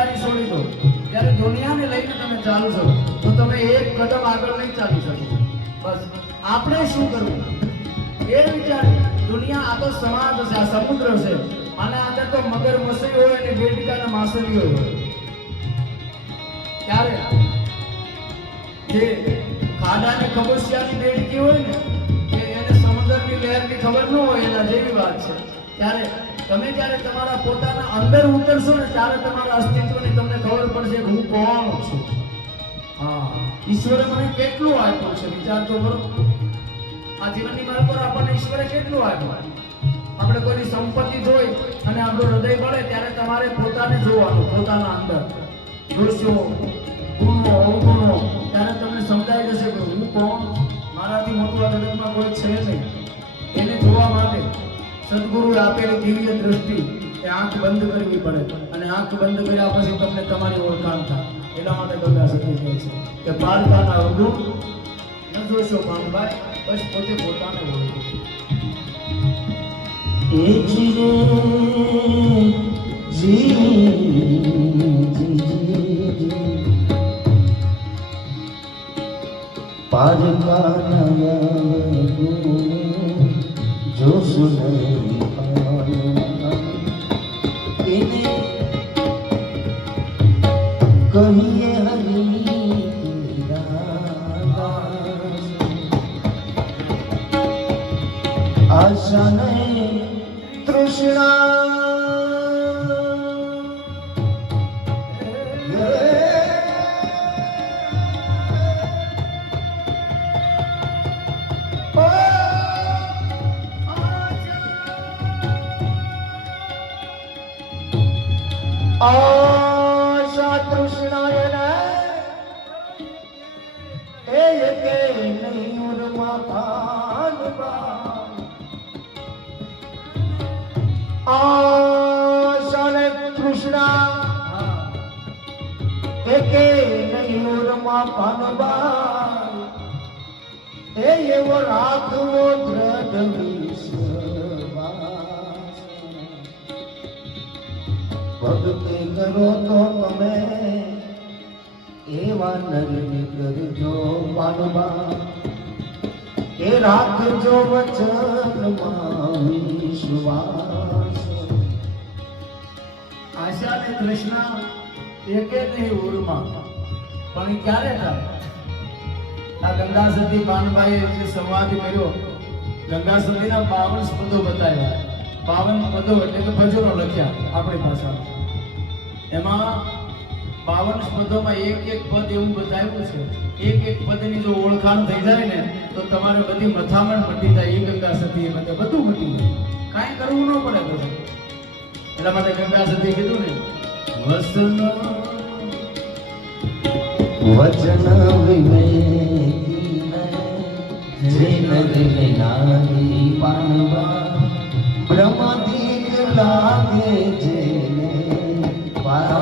દુનિયાદારી છોડી દો, ત્યારે દુનિયાને લઈને તમે ચાલો છો તો તમે એક કદમ આગળ નહીં ચાલી શકો. બસ આપણે શું કરવું એ વિચાર. દુનિયા આ તો સમાજ છે, આ સમુદ્ર છે, અને અંદર તો મગર મસી હોય અને બેડકા ને માછલી હોય. ત્યારે જે ખાડા ને ખબોશિયાની બેડકી હોય ને, કે એને સમુદ્રની લહેરની ખબર ન હોય, એના જેવી વાત છે. ત્યારે તમે જ્યારે તમારા પોતાના અંદર ઉતરશો ને, ત્યારે તમારા અસ્તિત્વની તમને ખબર પડશે કે હું કોણ છું. હા, ઈશ્વરે મને કેટલું આપ્યું છે વિચાર તો કરો. આ જીવનની માર્ગ પર આપણને ઈશ્વરે કેટલું આપ્યું. આપણે કોઈની સંપત્તિ જોઈ અને આપણું હૃદય બળે ત્યારે તમારે પોતાને જોવાનું, પોતાના અંદર જોશો ગુણો અવગુણો, ત્યારે તમને સમજાઈ જશે કે હું કોણ, મારાથી મોટું આ જગતમાં કોઈ છે નહીં. એને જોવા માટે સદગુરુએ આપેલી દિવ્ય દ્રષ્ટિ એ આંખ બંધ કરવી પડે, અને આંખ બંધ કર્યા પછી તમને તમારી ઓળખાણ થાય. એટલા માટે ગંગા સતી કહે છે કે પારકાના અવગુણ ન જોશો ભાનભાઈ, બસ પોતે પોતાને ઓળખો. जो सुने कहिए हरी आशा नहीं तृष्णा आशा तृष्णायन के नहीं उर्मा आशा ने तृष्णा के नहीं उर्मा पानबा एवो राखवो દ્રઢ વિશ્વાસ ભક્તિ કરો તો તમે એવા નરની કરજો પાનબા કે રાખજો વચનમાં વિશ્વાસ. આશા ને તૃષ્ણા એકે નહીં ઉર્મા, પણ એ ક્યારે થાય? આ ગંગા સતી ભાનભાઈએ જે સંવાદ કર્યો, ગંગા સતીના 52 પદો બતાવ્યા. 52 પદો એટલે કે ભજનો લખ્યા આપણી ભાષામાં. એમાં 52 પદોમાં એક એક પદ એવું બતાવ્યું છે, એક એક પદની જો ઓળખાણ થઈ જાય ને તો તમારે બધી મથામણ મટી જાય. એ ગંગા સતી એ બધું મટી જાય, કાંઈ કરવું ન પડે બધું. એટલા માટે ગંગા સતી કીધું ને વસન वचन विवेकी जिन नारी पानवा ब्रह्मदीक लागे जेने पाया.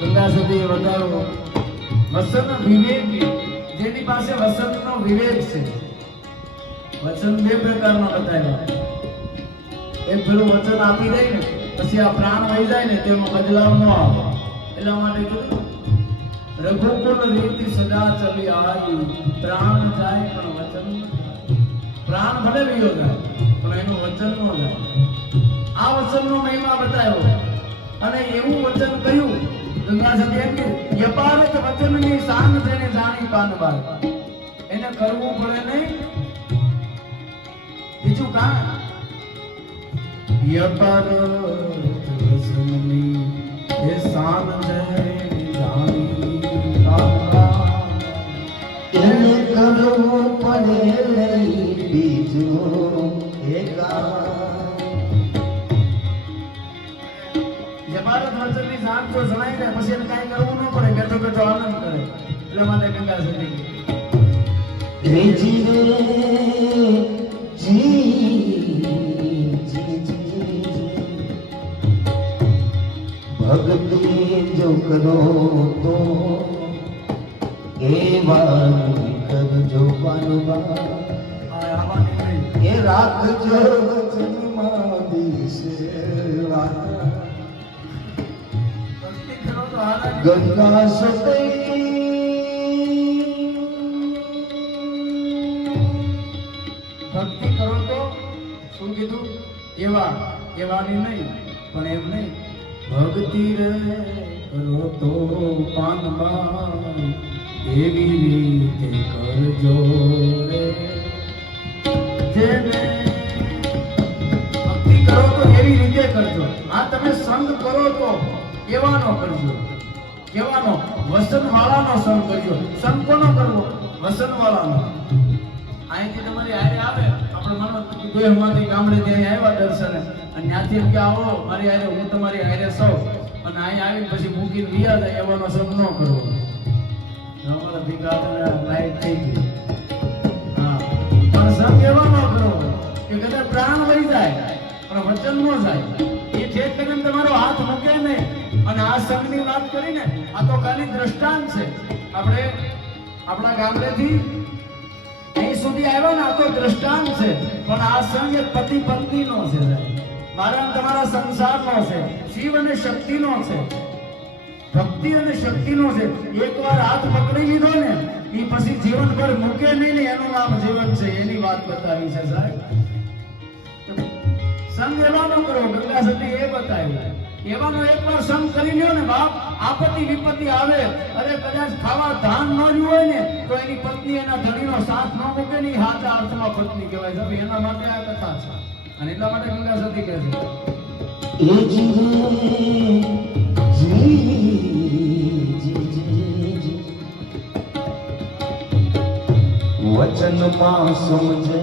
ગંગા સતી વધારો વસન વિવેકી, જેની પાસે વસનનો વિવેક છે. વચન બે પ્રકારના બતાવ્યા. એક પેલું વચન આપી દે ને પછી આ પ્રાણ વહી જાય ને તેમાં બદલાવ ન આવે. એટલા માટે કીધું રઘુકુલ રીતિ સદા ચલી આવી, પ્રાણ જાય પણ વચન. પ્રાણ ભલે વયો જાય પણ એનું વચન ન જાય. આ વચનનો મહિમા બતાવ્યો, અને એવું વચન કહ્યું ગંગા સતી એમ કે યપારત વચનની શાન થઈને જાણી પાનબાર. એને કરવું પડે નહીં બીજું કાં. યપારત વચનની એ શાન થઈને જાણી પાનબાર. એને કરવું પડે નહીં બીજું યપારત વચનની શાન જો જણાય જાય પછી એને કાંઈ કરવું ન પડે, બેઠો બેઠો આનંદ કરે. એટલા માટે ગંગા સતી जी भक्ति जो करो तो एवा करजो पानबा. આવવાની નહીં. એ રાખજો વચનમાં વિશ્વાસ. ભક્તિ કરો તો હારા. ગંગા સતઈ ભક્તિ કરો તો શું કીધું? એવાની નહીં, પણ એમ નહીં. ભક્તિ રે કરો તો પાનબાઈ એવી રીતે કરજો રે. જેને ભક્તિ કરો તો એવી રીતે કરજો. આ તમે સંગ કરો તો કેવાનો કરજો? કેવાનો? વસનવાળાનો સંગ કરજો. સંગ કોનો કરવો? વસનવાળાનો. અહીંથી તમારી હારે આવે, આપણે માનો ગોયમાંથી ગામડે ત્યાં આવ્યા દર્શને, અને ત્યાંથી એમ કે આવો મારી હારે, હું તમારી હારે સૌ, અને અહીં આવીને પછી મૂકીને વિયા જાય એવાનો સંગ ન કરવો. અમારા ભીખા લાઈટ થઈ ગઈ. હા, પણ સંગ એવાનો કરવો કે કદાચ પ્રાણ વહી જાય પણ વચન ન જાય. એ ઠેક કરીને તમારો હાથ મૂકે નહીં. અને આ સંઘની વાત કરીને, આ તો ખાલી દ્રષ્ટાંત છે. આપણે આપણા ગામડેથી અહીં સુધી આવ્યા ને, આ તો દ્રષ્ટાંત છે. પણ આ સંઘ એ પતિ પત્નીનો છે, મારા અને તમારા સંસારનો છે, શિવ અને શક્તિનો છે, ભક્તિ અને શક્તિનો છે. એકવાર હાથ પકડી લીધો ને, એ પછી જીવનભર મૂકે નહીં ને, એનું નામ જીવન છે. એની વાત બતાવી છે સાહેબ. સંગ એવાનો કરો, ગંગા સતી એ બતાવ્યું. એવાનો એકવાર સંગ કરી લ્યો ને બાપ, આપત્તિ વિપત્તિ આવે, અરે કદાચ ખાવા ધાન ન રહ્યું હોય ને, તો એની પત્ની એના ધણીનો સાથ ન મૂકે ને, હાથા અર્થમાં પત્ની કહેવાય છે. એના માટે આ કથા છે, અને એટલા માટે ગંગા સતી કહે છે એ જી વચનમાં સમજે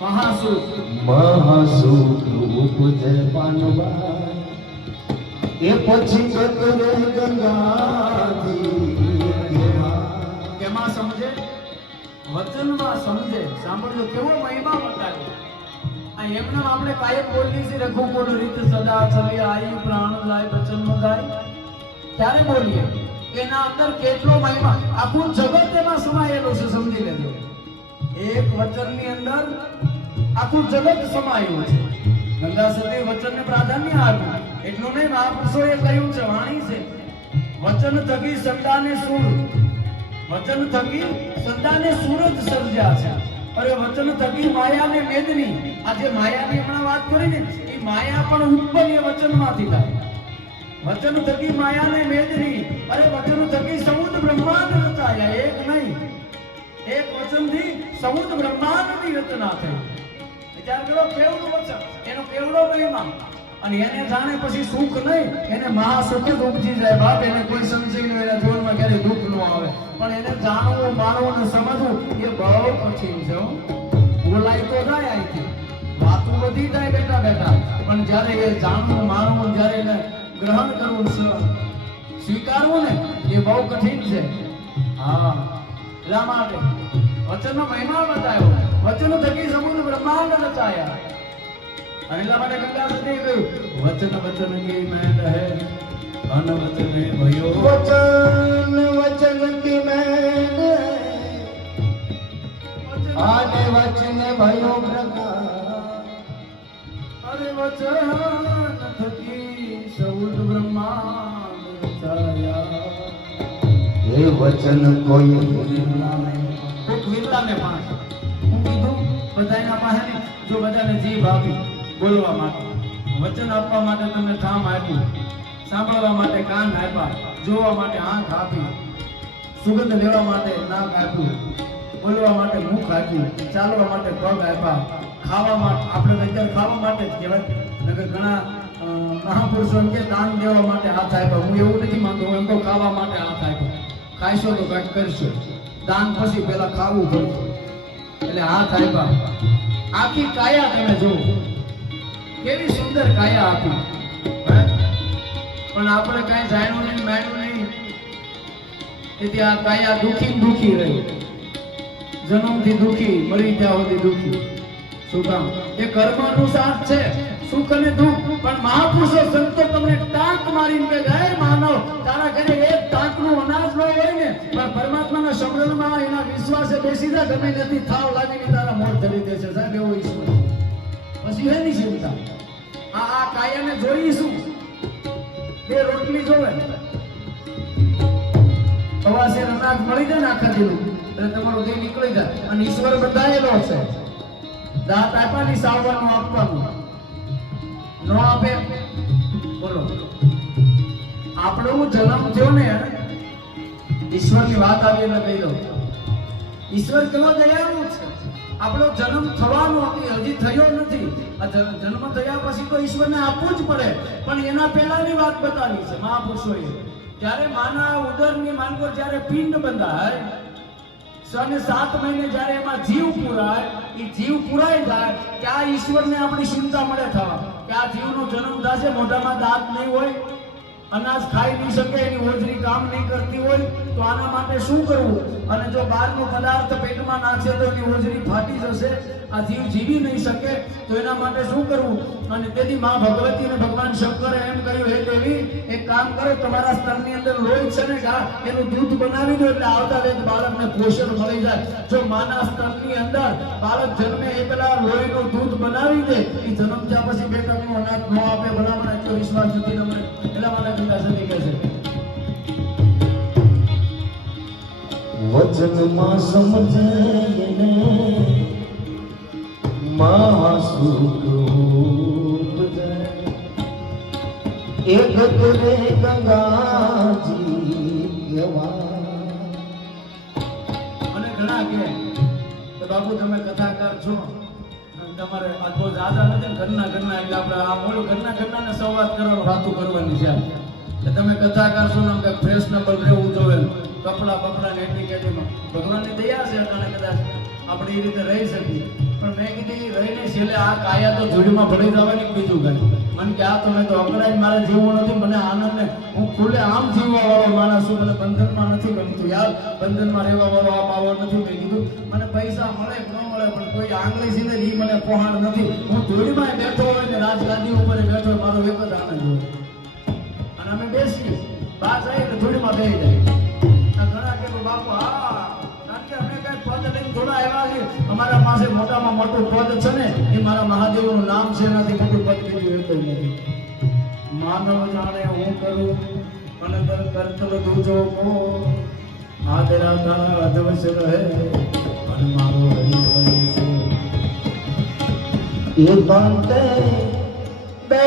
મહાસુખ મહાસુખ ઉપજે પાનવા. એ પછી કતરે ગંગાજી કેમાં સમજે? વચનમાં સમજે. સાંભળજો કેવો મહિમા બતાવ્યો. આ એમને આપણે કાયમ બોલીએ છીએ, રઘુકુળ રીત સદા ચલી આઈ, પ્રાણ જાય વચન નો જાય. ત્યારે બોલીએ એના અંદર કેટલો મહિમા, આખું જગત એમાં સમાયેલું છે. સમજી લેજો, એક વચનની અંદર આખું જગત સમાયેલું છે. ગંગા સતી વચનને પ્રાધાન્ય આપ્યું. એટલું નહીં, મહાપુરુષોએ કહ્યું છે, વાણી છે, વચન થકી સંતાને સુર, વચન થકી સંતાને સૂરજ સર્જ્યા છે. અરે વચન થકી માયાને મેદની. આ જે માયાની હમણાં વાત કરી ને, એ માયા પણ ઉત્પન્ન એ વચનમાંથી થાય. વચન થકી માયાને મેદની. અરે વચન થકી સમુદ્ર બ્રહ્માંડ રચાયા. એક નહીં, એક વચનથી સમુદ્ર બ્રહ્માંડની રચના થઈ. વિચાર કરો, કેવડું વચન, એનો કેવડો મહિમા. અને એને જાણે પછી સુખ નહીં, એને મહાસુખ જ ઉપજી જાય બાપ. એને કોઈ સંશય નહીં, એના જીવનમાં ક્યારેય દુઃખ ન આવે. પણ એને જાણવું, માણવું અને સમજવું એ બહુ કઠિન છે. બોલાય તો જાય અહીંથી, વાતું બધી જાય બેઠા બેઠા, પણ જ્યારે એ જાણવું, માણવું, જ્યારે એને ગ્રહણ કરવું, સ્વીકારવું ને, એ બહુ કઠિન છે. હા, એટલા માટે વચનનો મહિમા બતાવ્યો. વચન થકી સમુદ્ર બ્રહ્માંડ રચાયા. અને એટલા માટે ગંગા સતીએ કહ્યું, વચન વચન કી મેં રહે, અન વચને ભયો. વચન વચન કી મેં આને વચને ભયો પ્રકાશ. અરે વચન થકી સમુદ્ર બ્રહ્માંડ રચાયા. એ વચન કોઈ વિરલાને પાંચ હું કીધું બધાના પાસે. જો બધાને જીભ આપી બોલવા માટે, વચન આપવા માટે તમને કામ આપ્યું, સાંભળવા માટે કાન આપ્યા, જોવા માટે આંખ આપી, સુગંધ લેવા માટે નાક આપ્યું, બોલવા માટે મુખ આપ્યું, ચાલવા માટે પગ આપ્યા, ખાવા માટે આપણે અત્યારે ખાવા માટે જ કહેવાય. નગર ઘણા મહાપુરુષો એમ કે દાન દેવા માટે હાથ આપ્યા. હું એવું નથી માનતો, હું એમ તો ખાવા માટે હાથ આપ્યો. ખાઈશો તો કંઈક કરશો, દાન પછી પહેલા ખાવું પડશે, એટલે હાથ આપ્યા. આખી કાયા તમે જુઓ, કેવી સુંદર કાયા આપી. પણ આપણે કાંઈ જાણ્યું નહીં, માન્યું નહીં, તેથી આ કાયા દુખી દુખી રહી. જન્મથી દુખી, મરી ત્યાં સુધી દુખી. શું કામ? એ કર્મ અનુસાર છે. સુખ અને દુઃખ. પણ મહાપુરુષો સંતો તમને ટાંક મારીને કહે હે માનવ, તારા ઘરે એક ટાંકનું અનાજ ન હોય ને, પણ પરમાત્માના સમરણમાં એના વિશ્વાસે બેસી જા, ગમે નથી થાવ લાગીને તારા મોઢ ધરી દેશે. સાહેબ એવો ઈશ્વર. પછી એની ચિંતા આ કાયાને જોઈશું. બે રોટલી જોવે, અવાસે અનાજ મળી જાય ને આખા દીનું, એટલે તમારું દેહ નીકળી જાય. અને ઈશ્વર બંધાયેલો છે. દાંત આપ્યાની સાવવાનું આપવાનું ન આપે. બોલો, આપણો જન્મ થયો ને, ઈશ્વરની વાત આવી એટલે કહી દઉં, ઈશ્વર કેવો દયાળુ છે. આપણો જન્મ થવાનો હજી થયો નથી. આ જન્મ થયા પછી તો ઈશ્વરને આપવું જ પડે, પણ એના પહેલાની વાત બતાવી છે મહાપુરુષોએ. ત્યારે માના ઉદરની માનકો જ્યારે પિંડ બંધાય, 7 મહિને જ્યારે એમાં જીવ પુરાય, એ જીવ પુરાઈ જાય કે આ ઈશ્વરને આપણી ચિંતા મળે થવા કે આ જીવનો જન્મ થશે, મોઢામાં દાંત નહીં હોય, અનાજ ખાઈ નહીં શકે, એની હોજરી કામ નહીં કરતી હોય, તો આના માટે શું કરવું? અને જો બહારનો પદાર્થ પેટમાં નાખશે તો એની હોજરી ફાટી જશે, આ જીવ જીવી નહીં શકે, તો એના માટે શું કરવું? અને તેથી માં ભગવતી અને ભગવાન શંકરે એમ કહ્યું, હે દેવી, એક કામ કરો, તમારા સ્તનની અંદર લોહી છે ને, એનું દૂધ બનાવી દો, એટલે આવતા વેત બાળકને પોષણ મળી જાય. જો માના સ્તનની અંદર બાળક જન્મે એ પેલા લોહીનું દૂધ બનાવી દે, એ જન્મ થયા પછી બે ટકનું અનાજ ન આપે, ભલામણ એટલો વિશ્વાસ નથી તમને. એટલા માટે ગંગા સતી કહે છે, વચનમાં સમજે એને મહાસુખ ઉપજે. એક કરે ગંગાજી કહેવા. અને ઘણા કહે તો બાપુ તમે કથાકાર છો, તમારે આ બહુ દાદા નથી, ઘરના એટલે આપણે આ મોડું ઘરના ને સંવાદ કરવાનો, વાતો કરવાની છે. એટલે તમે કથાકાર છો ને કંઈક ફેશનેબલ રહેવું જોઈએ, કપડા ને એટીકેટીમાં ભગવાનની દયા છે, અને કદાચ આપણે એ રીતે રહી શકીએ. પણ મેં કીધું રહીને છેલ્લે આ કાયા તો જોડીમાં ભળી જવાની, બીજું કઈ મને કે આ તમે તો અકળાય, મારે જીવવું નથી, મને આનંદ ને હું ખુલ્લે આમ જીવવા વાળો માણસ છું, મને બંધનમાં નથી ગમતું યાર, બંધનમાં રહેવા વાળો આમ આવો નથી. મેં કીધું મને પૈસા મળે ન મળે, પણ કોઈ આંગળી સીધે એ મને પહોંચ નથી. હું જોડીમાં બેઠો હોય ને રાજગાદી ઉપર બેઠો હોય, મારો એક જ આનંદ હોય. અને અમે બેસીએ, બહાર જઈએ એટલે જોડીમાં બેસી જાય. ઘણા કે બાપુ હા, કારણ કે અમે કઈ પદ લઈને થોડા આવ્યા છીએ, અમારા પાસે મોટામાં મોટું પદ છે ને, એ મારા મહાદેવનું નામ છે, એનાથી મોટું પદ બીજું એ કોઈ નથી. માનવ જાણે હું કરું અનંતર કરતલ દૂજો કો, આદરા તારા અધવશ રહે અને મારો હરી હરી છે. એ બાંધે બે